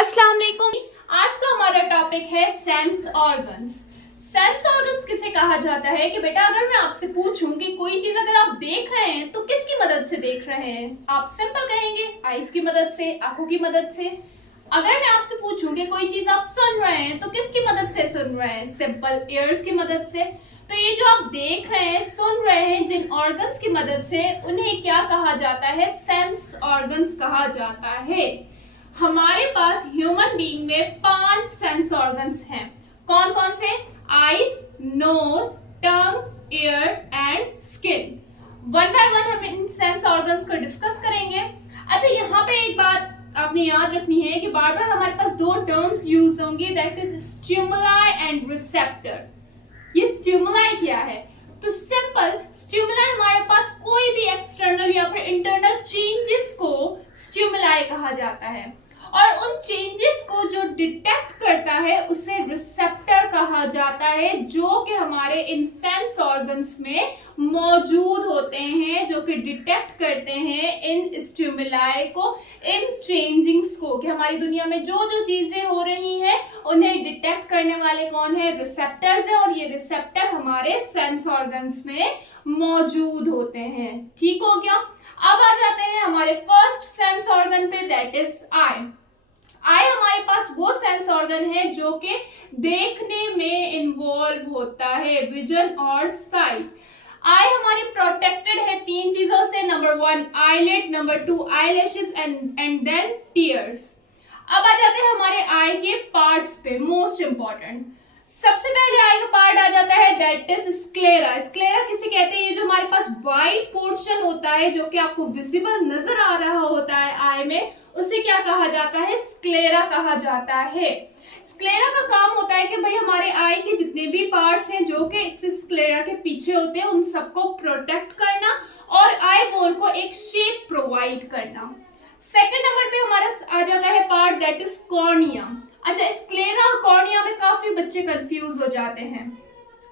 अस्सलाम वालेकुम। आज का हमारा टॉपिक है सेंस ऑर्गन्स। सेंस ऑर्गन्स किसे कहा जाता है कि बेटा अगर मैं आपसे पूछूं कि कोई चीज अगर आप देख रहे हैं तो किसकी मदद से देख रहे हैं, आप सिंपल कहेंगे आईज की मदद से, आंखों की मदद से। अगर मैं आपसे पूछूं कि कोई चीज आप सुन रहे हैं तो किसकी मदद से सुन रहे हैं, सिंपल ईयर्स की मदद से। तो ये जो आप देख रहे हैं, सुन रहे हैं, जिन ऑर्गन्स की मदद से, उन्हें क्या कहा जाता है, सेंस ऑर्गन्स कहा जाता है। हमारे पास ह्यूमन बीइंग में 5 सेंस ऑर्गन्स हैं। कौन कौन से? Eyes, nose, tongue, ear and skin. One by one हम इन सेंस ऑर्गन्स को डिस्कस करेंगे। अच्छा, यहाँ पे एक बात आपने याद रखनी है कि बार बार हमारे पास दो टर्म्स यूज होंगे, that is stimuli and receptor. ये स्टिमुलाई क्या है? तो सिंपल स्टिमुलाई हमारे पास कोई भी एक्सटर्नल या फिर इंटरनल चेंजेस को स्टिमुलाई कहा जाता है, और उन चेंजेस को जो डिटेक्ट करता है उसे रिसेप्टर कहा जाता है, जो कि हमारे इन सेंस ऑर्गन्स में मौजूद होते हैं, जो कि डिटेक्ट करते हैं इन स्टिमुलाई को, इन चेंजिंग्स को, कि हमारी दुनिया में जो जो चीजें हो रही हैं उन्हें डिटेक्ट करने वाले कौन है? रिसेप्टर्स हैं, और ये रिसेप्टर हमारे सेंस ऑर्गन्स में मौजूद होते हैं। ठीक हो गया। अब आ जाते हैं हमारे फर्स्ट सेंस ऑर्गन पे, दैट इज आई। आई हमारे पास वो सेंस ऑर्गन है जो कि देखने में इन्वॉल्व होता है, विजन और साइट। आई हमारी प्रोटेक्टेड है 3 चीजों से, number 1 eyelid, number 2 eyelashes and then tears. अब आ जाते हैं हमारे आई के पार्ट्स पे, मोस्ट इंपॉर्टेंट। सबसे पहले आई का पार्ट आ जाता है, दैट इज स्क्लेरा। स्क्लेरा किसे कहते हैं? ये जो हमारे पास व्हाइट पोर्शन होता है जो कि आपको विजिबल नजर आ रहा होता है आई में, उसे क्या कहा जाता है? स्क्लेरा कहा जाता है। स्क्लेरा का काम होता है कि भाई हमारे आई के जितने भी पार्ट्स हैं जो कि इस स्क्लेरा के पीछे होते हैं, उन सबको प्रोटेक्ट करना और आई बॉल को एक शेप प्रोवाइड करना। सेकंड नंबर पे हमारा आ जाता है पार्ट, दैट इज कॉर्निया। अच्छा, स्क्लेरा और कॉर्निया में काफी बच्चे कंफ्यूज हो जाते हैं।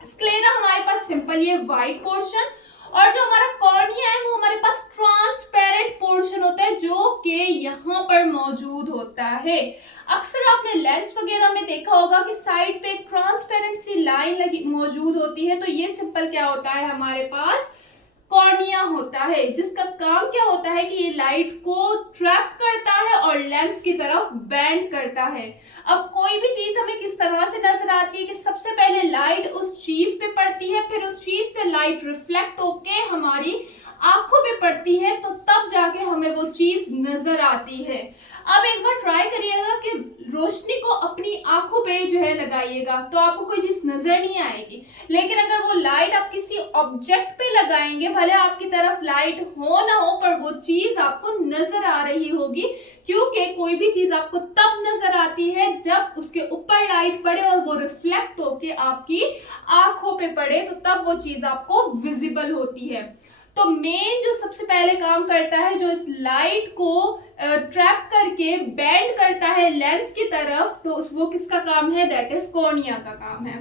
स्क्लेरा हमारे पास सिंपल ये व्हाइट पोर्शन, और जो हमारा कॉर्निया है वो हमारे पास ट्रांसपेरेंट पोर्शन होता है जो कि यहाँ पर मौजूद होता है। अक्सर आपने लेंस वगैरह में देखा होगा कि साइड पे एक ट्रांसपेरेंट सी लाइन लगी मौजूद होती है, तो ये सिंपल क्या होता है? हमारे पास कॉर्निया होता है, जिसका काम क्या होता है कि ये लाइट को ट्रैप करता है और लेंस की तरफ बेंड करता है। अब कोई भी चीज हमें किस तरह से नजर आती है कि सबसे पहले लाइट उस चीज पे पड़ती है, फिर उस चीज से लाइट रिफ्लेक्ट होके हमारी आंखों पे पड़ती है, तो तब जाके हमें वो चीज नजर आती है। अब एक बार ट्राई करिएगा कि रोशनी को अपनी आंखों पे जो है लगाइएगा, तो आपको कोई चीज नजर नहीं आएगी। लेकिन अगर वो लाइट आप किसी ऑब्जेक्ट पे लगाएंगे, भले आपकी तरफ लाइट हो ना हो, पर वो चीज आपको नजर आ रही होगी, क्योंकि कोई भी चीज आपको तब नजर आती है जब उसके ऊपर लाइट पड़े और वो रिफ्लेक्ट होके आपकी आंखों पे पड़े, तो तब वो चीज आपको विजिबल होती है। तो मेन जो सबसे पहले काम करता है, जो इस लाइट को ट्रैप करके बेंड करता है लेंस की तरफ, तो वो किसका काम है? दैट इज कॉर्निया का काम है।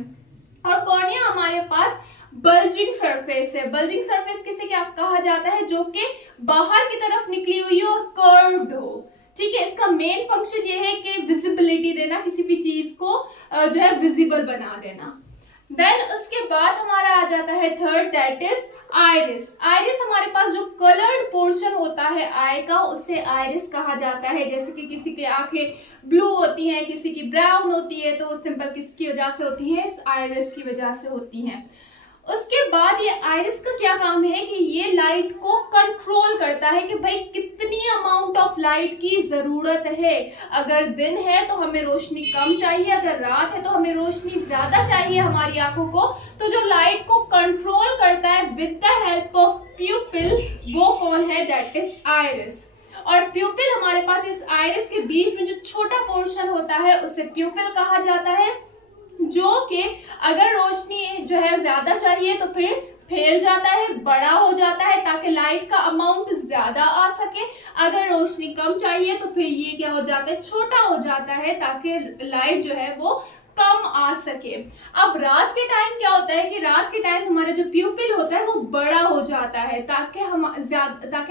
और कॉर्निया हमारे पास बल्जिंग सरफेस है। बल्जिंग सरफेस किसे क्या कहा जाता है? जो कि बाहर की तरफ निकली हुई हो और कर्व्ड हो। ठीक है, इसका मेन फंक्शन ये है कि विजिबिलिटी देना, किसी भी चीज को जो है विजिबल बना देना। देन उसके बाद हमारा आ जाता है third, that is iris. Iris हमारे पास जो कलर्ड पोर्शन होता है आई का, उसे आइरिस कहा जाता है। जैसे कि किसी की आंखें ब्लू होती हैं, किसी की ब्राउन होती है, तो सिंपल किसकी वजह से होती है? इस आइरिस की वजह से होती हैं। उसके बाद ये आइरिस का क्या काम है कि ये लाइट को कंट्रोल करता है कि भाई कितनी अमाउंट ऑफ लाइट की जरूरत है। अगर दिन है तो हमें रोशनी कम चाहिए, अगर रात है तो हमें रोशनी ज्यादा चाहिए हमारी आंखों को। तो जो लाइट को कंट्रोल करता है विद द हेल्प ऑफ प्यूपिल, वो कौन है? That is iris. और प्यूपिल हमारे पास, इस आइरिस के बीच में जो छोटा पोर्शन होता है उसे प्यूपिल कहा जाता है, जो कि अगर रोशनी जो है ज्यादा चाहिए तो फिर फैल जाता है, बड़ा हो जाता है ताकि लाइट का अमाउंट ज्यादा आ सके। अगर रोशनी कम चाहिए तो फिर ये क्या हो जाता है? छोटा हो जाता है ताकि लाइट जो है वो कम आ सके। अब रात के टाइम क्या होता है कि रात के टाइम हमारा जो प्यूपिल होता है वो बड़ा हो जाता है ताकि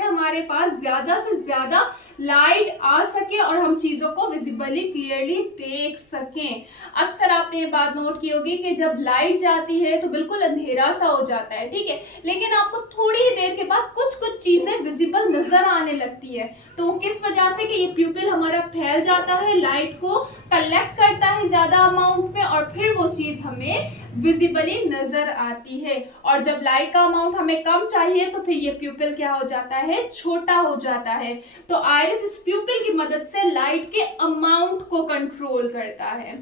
हमारे पास ज्यादा से ज्यादा लाइट आ सके और हम चीजों को विजिबली क्लियरली देख सकें। अक्सर आपने ये बात नोट की होगी कि जब लाइट जाती है तो बिल्कुल अंधेरा सा हो जाता है, ठीक है, लेकिन आपको थोड़ी ही देर के बाद कुछ कुछ चीजें विजिबल नजर आने लगती है। तो किस वजह से कि ये प्यूपिल हमारा फैल जाता है, लाइट को कलेक्ट करता है ज्यादा अमाउंट में और फिर वो चीज हमें विजिबली नजर आती है। और जब लाइट का अमाउंट हमें कम चाहिए तो फिर ये प्यूपिल क्या हो जाता है, छोटा हो जाता है। तो आइरिस इस प्यूपिल की मदद से लाइट के अमाउंट को कंट्रोल करता है।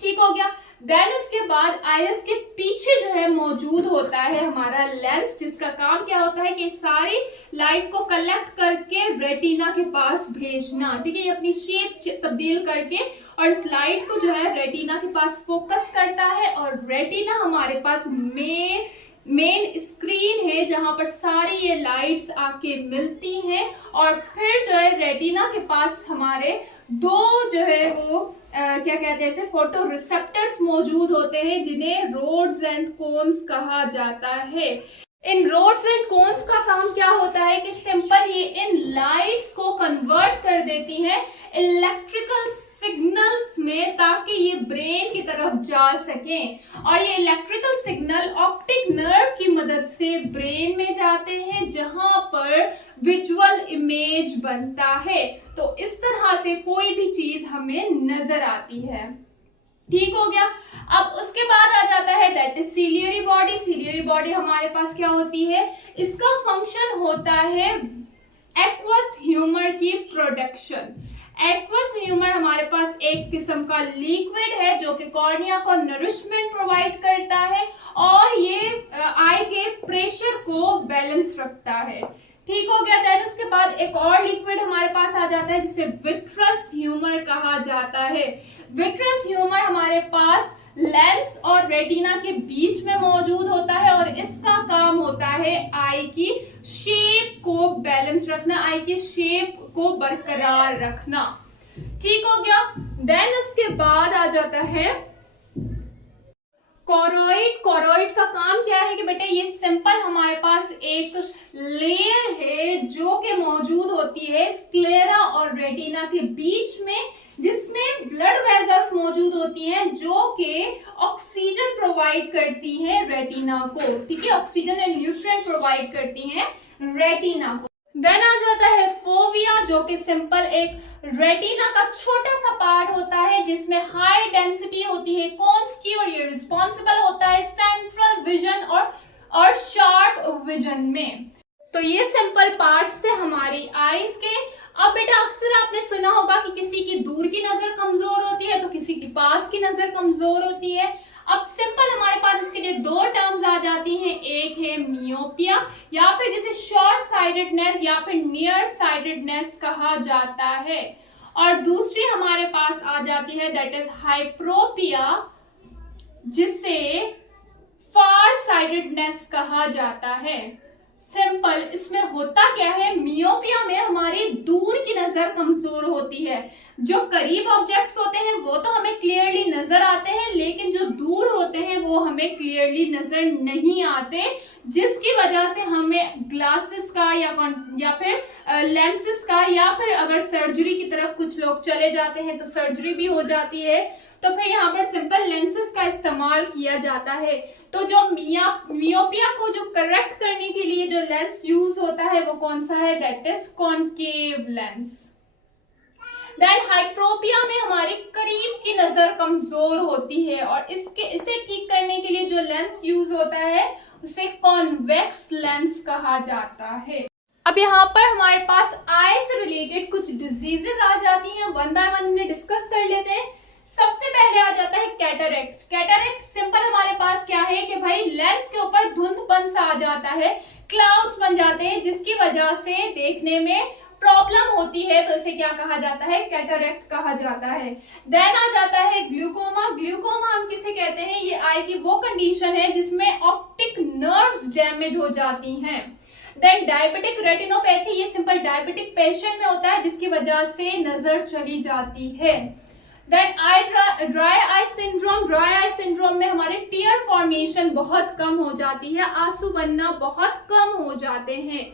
ठीक हो गया। देन उसके बाद आइरिस के पीछे जो है मौजूद होता है हमारा लेंस, जिसका काम क्या होता है कि सारी लाइट को कलेक्ट करके रेटिना के पास भेजना, ठीक है, ये अपनी शेप तब्दील करके और इस लाइट को जो है रेटिना के पास फोकस करता है। और रेटिना हमारे पास मेन स्क्रीन है जहां पर सारी ये लाइट्स आके मिलती हैं और फिर जो है रेटिना के पास हमारे दो जो है वो क्या कहते हैं इसे, फोटो रिसेप्टर्स मौजूद होते हैं जिन्हें रोड्स एंड कोन्स कहा जाता है। इन रोड्स एंड कोन्स का काम क्या होता है कि सिंपल ये इन लाइट्स को कन्वर्ट कर देती हैं इलेक्ट्रिकल सिग्नल्स में ताकि ये ब्रेन की तरफ जा सकें। और ये इलेक्ट्रिकल सिग्नल ऑप्टिक नर्व की मदद से ब्रेन में जाते हैं जहां पर विजुअल इमेज बनता है। तो इस तरह से कोई भी चीज हमें नजर आती है। ठीक हो गया। अब उसके बाद आ जाता है that is ciliary body. Ciliary body हमारे पास क्या होती है, इसका फंक्शन होता है एक्वस ह्यूमर की प्रोडक्शन। एक्वस ह्यूमर हमारे पास एक किस्म का लिक्विड है जो कि कॉर्निया को नरिशमेंट प्रोवाइड करता है और ये आई के प्रेशर को बैलेंस रखता है। ठीक हो गया। देन उसके बाद एक और लिक्विड हमारे पास आ जाता है जिसे विट्रस ह्यूमर कहा जाता है। विट्रस ह्यूमर हमारे पास लेंस और रेटिना के बीच में मौजूद होता है और इसका काम होता है आई की शेप को बैलेंस रखना, आई की शेप को बरकरार रखना। ठीक हो गया। देन उसके बाद आ जाता है कोरोइड। कोरोइड का काम क्या है कि बेटे ये सिंपल हमारे पास एक लेयर है जो कि मौजूद होती है स्क्लेरा और रेटिना के बीच में, जिसमें ब्लड वेसल्स मौजूद होती हैं जो कि ऑक्सीजन प्रोवाइड करती हैं रेटिना को, ठीक है, ऑक्सीजन एंड न्यूट्रिएंट प्रोवाइड करती हैं रेटिना को। देन आ जाता है फोविया जो कि सिंपल एक रेटिना का छोटा सा पार्ट होता है जिसमें हाई डेंसिटी होती है कोन्स की और ये रिस्पॉन्सिबल होता है सेंट्रल विजन और शार्प विजन में। तो ये सिंपल पार्ट्स से हमारी आईज के। अब बेटा अक्सर आपने सुना होगा कि किसी की दूर की नजर कमजोर होती है तो किसी की पास की नजर कमजोर होती है। अब सिंपल हमारे पास इसके लिए दो टर्म्स आ जाती हैं, एक है मियोपिया या फिर जिसे शॉर्ट साइटेडनेस या फिर नियर साइटेडनेस कहा जाता है, और दूसरी हमारे पास आ जाती है दैट इज हाइप्रोपिया जिसे फार साइटेडनेस कहा जाता है। सिंपल इसमें होता क्या है, मियोपिया में हमारी दूर की नजर कमजोर होती है। जो करीब ऑब्जेक्ट्स होते हैं वो तो हमें क्लियरली नजर आते हैं, लेकिन जो दूर होते हैं वो हमें क्लियरली नजर नहीं आते, जिसकी वजह से हमें ग्लासेस का या फिर लेंसेस का या फिर अगर सर्जरी की तरफ कुछ लोग चले जाते हैं तो सर्जरी भी हो जाती है, तो फिर यहाँ पर सिंपल लेंसेस का इस्तेमाल किया जाता है। तो जो मियोपिया को जो करेक्ट करने के लिए जो लेंस यूज होता है वो कौन सा है, that is concave lens. Then hyperopia में हमारी करीब की नजर कमजोर होती है और इसे ठीक करने के लिए जो लेंस यूज होता है उसे कॉन्वेक्स लेंस कहा जाता है। अब यहाँ पर हमारे पास आई से रिलेटेड कुछ डिजीजेस आ जाती हैं, वन बाय वन इन्हें डिस्कस कर लेते हैं। सबसे पहले आ जाता है कैटरेक्ट। कैटरेक्ट सिंपल हमारे पास क्या है कि भाई लेंस के ऊपर धुंधपन सा आ जाता है, क्लाउड्स बन जाते हैं जिसकी वजह से देखने में प्रॉब्लम होती है, तो इसे क्या कहा जाता है, कैटरेक्ट कहा जाता है। देन आ जाता है ग्लूकोमा। ग्लूकोमा हम किसे कहते हैं, ये आई की वो कंडीशन है जिसमें ऑप्टिक नर्व्स डैमेज हो जाती हैं। देन डायबिटिक रेटिनोपैथी, ये सिंपल डायबिटिक पेशेंट में होता है जिसकी वजह से नजर चली जाती है। Then dry eye syndrome. Dry eye syndrome में हमारे टीयर फॉर्मेशन बहुत कम हो जाती है, आंसू बनना बहुत कम हो जाते हैं।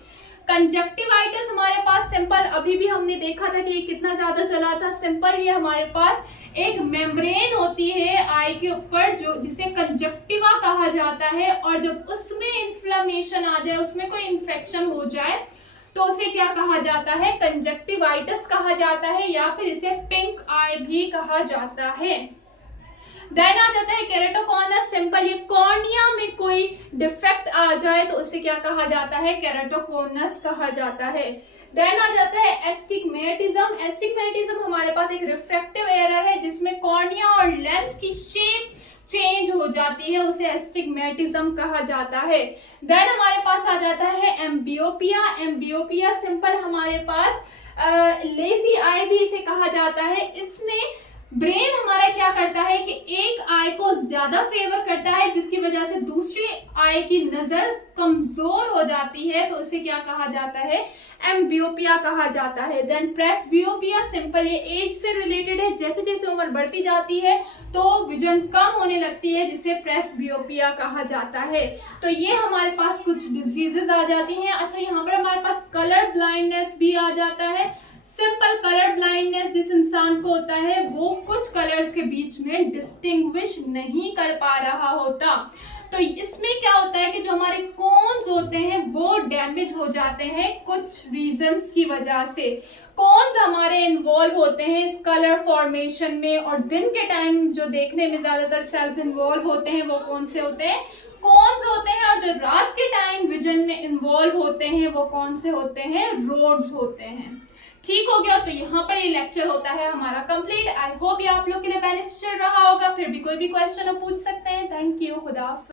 कंजक्टिवाइटिस हमारे पास सिंपल, अभी भी हमने देखा था कि ये कितना ज्यादा चला था। सिंपल ये हमारे पास एक मेम्ब्रेन होती है आई के ऊपर जो जिसे कंजक्टिवा कहा जाता है, और जब उसमें इन्फ्लेमेशन आ जाए, उसमें कोई इन्फेक्शन हो जाए तो उसे क्या कहा जाता है, कंजक्टिवाइटिस कहा जाता है, या फिर इसे पिंक आई भी कहा जाता है। देन आ जाता है केराटोकॉनस। सिंपल ये कॉर्निया में कोई डिफेक्ट आ जाए तो उसे क्या कहा जाता है, केराटोकॉनस कहा जाता है। देन आ जाता है एस्टिग्मेटिज्म। एस्टिग्मेटिज्म हमारे पास एक रिफ्रैक्टिव एरर है जिसमें कॉर्निया और लेंस की शेप चेंज हो जाती है, उसे एस्टिग्मेटिज्म कहा जाता है। देन हमारे पास आ जाता है एम्बियोपिया। एम्बियोपिया सिंपल हमारे पास लेजी आई भी इसे कहा जाता है। इसमें ब्रेन हमारा क्या करता है कि एक आई को ज्यादा फेवर करता है, जिसकी वजह से दूसरी आई की नजर कमजोर हो जाती है, तो इसे क्या कहा जाता है, एम्बियोपिया कहा जाता है। देन प्रेसबियोपिया सिंपल ये एज से रिलेटेड है, जैसे जैसे उम्र बढ़ती जाती है तो विजन कम होने लगती है, जिसे प्रेसबियोपिया कहा जाता है। तो ये हमारे पास कुछ डिजीजेस आ जाती हैं। अच्छा, यहाँ पर हमारे पास कलर ब्लाइंडनेस भी आ जाता है। सिंपल कलर ब्लाइंडनेस जिस इंसान को होता है वो कुछ कलर्स के बीच में डिस्टिंग्विश नहीं कर पा रहा होता। तो इसमें क्या होता है कि जो हमारे कोन्स होते हैं वो डैमेज हो जाते हैं कुछ रीजंस की वजह से। कोन्स हमारे इन्वॉल्व होते हैं इस कलर फॉर्मेशन में, और दिन के टाइम जो देखने में ज्यादातर सेल्स इन्वॉल्व होते हैं वो कौन से होते हैं, कोन्स होते हैं। और जो रात के टाइम विजन में इन्वॉल्व होते हैं वो कौन से होते हैं, रोड्स होते हैं। ठीक हो गया, तो यहाँ पर ये लेक्चर होता है हमारा कंप्लीट। आई होप ये आप लोग के लिए बेनिफिशियल रहा होगा। फिर भी कोई भी क्वेश्चन आप पूछ सकते हैं। थैंक यू, खुदा हाफिज़।